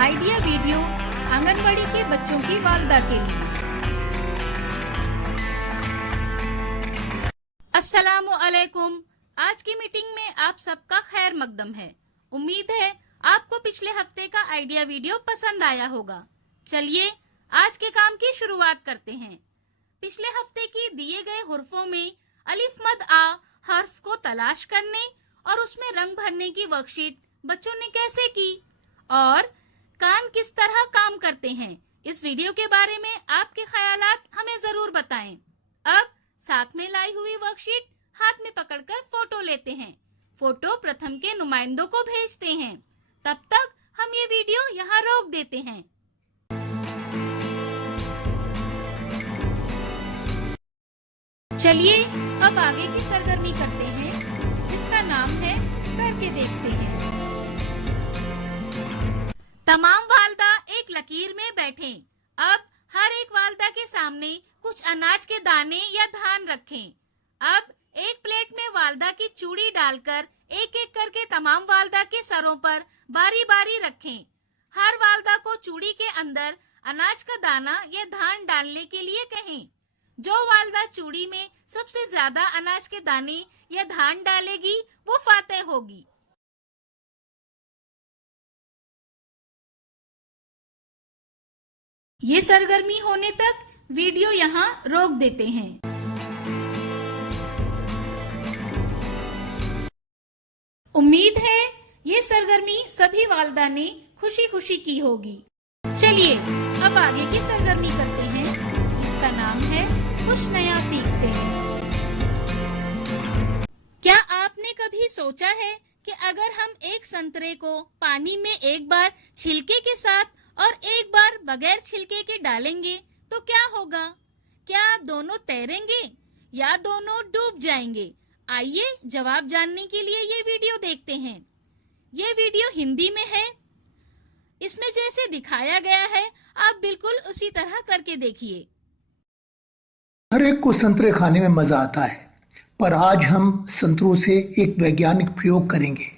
Idea video anganwadi के बच्चों की वालदा के लिए। अस्सलामु अलैकुम। आज की मीटिंग में आप सबका खैर मकदम है। उम्मीद है आपको पिछले हफ्ते का आइडिया वीडियो पसंद आया होगा। चलिए आज के काम की शुरुआत करते हैं। पिछले हफ्ते की दिए गए हुर्फों में अलिफ मद आ हर्फ को तलाश करने और उसमें रंग भरने की वर्कशीट बच्चों ने कैसे की और कान किस तरह काम करते हैं, इस वीडियो के बारे में आपके ख्यालात हमें जरूर बताएं। अब साथ में लाई हुई वर्कशीट हाथ में पकड़कर फोटो लेते हैं। फोटो प्रथम के नुमाइंदों को भेजते हैं। तब तक हम ये वीडियो यहाँ रोक देते हैं। चलिए अब आगे की सरगर्मी करते हैं, जिसका नाम है करके देखते हैं। तमाम वालदा एक लकीर में बैठें। अब हर एक वालदा के सामने कुछ अनाज के दाने या धान रखें। अब एक प्लेट में वालदा की चूड़ी डालकर एक एक करके तमाम वालदा के सरों पर बारी बारी रखें। हर वालदा को चूड़ी के अंदर अनाज का दाना या धान डालने के लिए कहें। जो वालदा चूड़ी में सबसे ज्यादा अनाज के दाने या धान डालेगी वो फातेह होगी। ये सरगर्मी होने तक वीडियो यहाँ रोक देते हैं। उम्मीद है ये सरगर्मी सभी वालदा ने खुशी खुशी की होगी। चलिए अब आगे की सरगर्मी करते हैं, जिसका नाम है कुछ नया सीखते हैं। क्या आपने कभी सोचा है कि अगर हम एक संतरे को पानी में एक बार छिलके के साथ और एक बार बगैर छिलके के डालेंगे तो क्या होगा? क्या दोनों तैरेंगे या दोनों डूब जाएंगे? आइए जवाब जानने के लिए ये वीडियो देखते हैं। ये वीडियो हिंदी में है। इसमें जैसे दिखाया गया है आप बिल्कुल उसी तरह करके देखिए। हर एक को संतरे खाने में मजा आता है, पर आज हम संतरों से एक वैज्ञानिक प्रयोग करेंगे।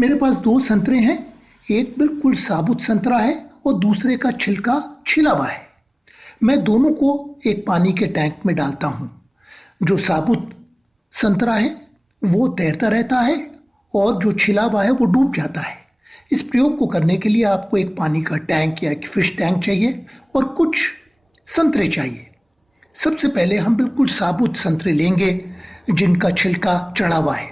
मेरे पास दो संतरे हैं, एक बिल्कुल साबुत संतरा है और दूसरे का छिलका छिला हुआ है। मैं दोनों को एक पानी के टैंक में डालता हूँ। जो साबुत संतरा है वो तैरता रहता है और जो छिला हुआ है वो डूब जाता है। इस प्रयोग को करने के लिए आपको एक पानी का टैंक या एक फिश टैंक चाहिए और कुछ संतरे चाहिए। सबसे पहले हम बिल्कुल साबुत संतरे लेंगे जिनका छिलका चढ़ा हुआ है।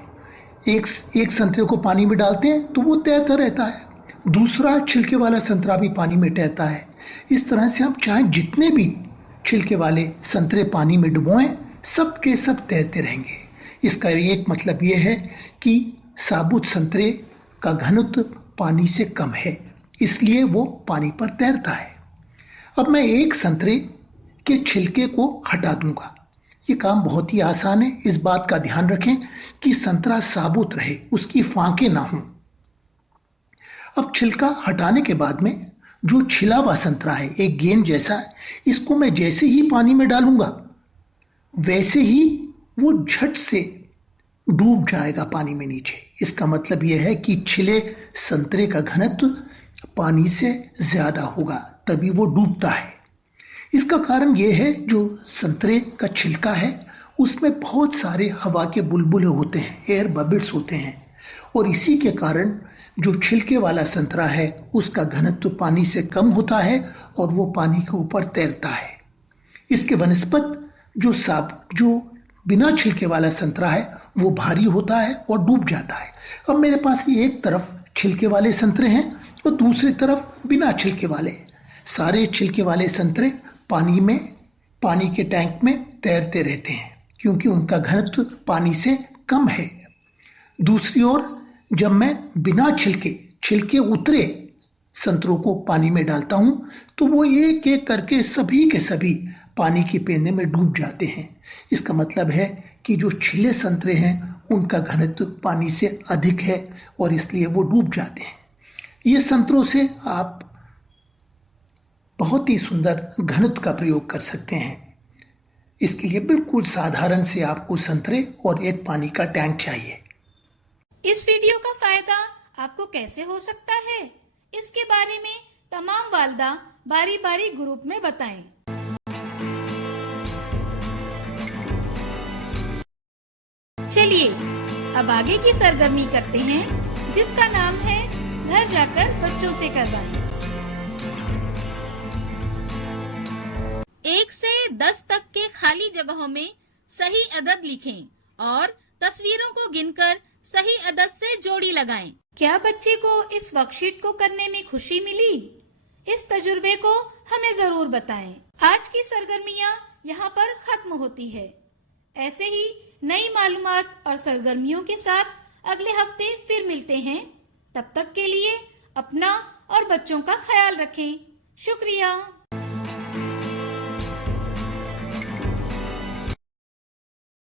एक संतरे को पानी में डालते हैं तो वो तैरता रहता है, दूसरा छिलके वाला संतरा भी पानी में तैरता है। इस तरह से हम चाहे जितने भी छिलके वाले संतरे पानी में डुबोएं, सब के सब तैरते रहेंगे। इसका एक मतलब ये है कि साबुत संतरे का घनत्व पानी से कम है, इसलिए वो पानी पर तैरता है। अब मैं एक संतरे के छिलके को हटा दूंगा। ये काम बहुत ही आसान है। इस बात का ध्यान रखें कि संतरा साबुत रहे, उसकी फांके ना हों। अब छिलका हटाने के बाद में जो छिला हुआ संतरा है, एक गेंद जैसा है, इसको मैं जैसे ही पानी में डालूंगा वैसे ही वो झट से डूब जाएगा पानी में नीचे। इसका मतलब यह है कि छिले संतरे का घनत्व पानी से ज्यादा होगा, तभी वो डूबता है। इसका कारण यह है जो संतरे का छिलका है उसमें बहुत सारे हवा के बुलबुले होते हैं, एयर बबल्स होते हैं, और इसी के कारण जो छिलके वाला संतरा है उसका घनत्व पानी से कम होता है और वो पानी के ऊपर तैरता है। इसके बनस्पत जो बिना छिलके वाला संतरा है वो भारी होता है और डूब जाता है। अब मेरे पास एक तरफ छिलके वाले संतरे हैं और दूसरी तरफ बिना छिलके वाले। सारे छिलके वाले संतरे पानी के टैंक में तैरते रहते हैं क्योंकि उनका घनत्व पानी से कम है। दूसरी ओर जब मैं बिना छिलके उतरे संतरों को पानी में डालता हूं तो वो एक एक करके सभी के सभी पानी की पेंदे में डूब जाते हैं। इसका मतलब है कि जो छिले संतरे हैं उनका घनत्व पानी से अधिक है और इसलिए वो डूब जाते हैं। ये संतरों से आप बहुत ही सुंदर घनत्व का प्रयोग कर सकते हैं। इसके लिए बिल्कुल साधारण से आपको संतरे और एक पानी का टैंक चाहिए। इस वीडियो का फायदा आपको कैसे हो सकता है, इसके बारे में तमाम वालदा बारी बारी ग्रुप में बताएं। चलिए अब आगे की सरगर्मी करते हैं जिसका नाम है घर जाकर बच्चों से करवाएं। 1 से 10 तक के खाली जगहों में सही अदद लिखें और तस्वीरों को गिनकर सही अदद से जोड़ी लगाएं। क्या बच्चे को इस वर्कशीट को करने में खुशी मिली? इस तजुर्बे को हमें जरूर बताएं। आज की सरगर्मियां यहाँ पर खत्म होती है। ऐसे ही नई मालूमात और सरगर्मियों के साथ अगले हफ्ते फिर मिलते हैं। तब तक के लिए अपना और बच्चों का ख्याल रखें। शुक्रिया।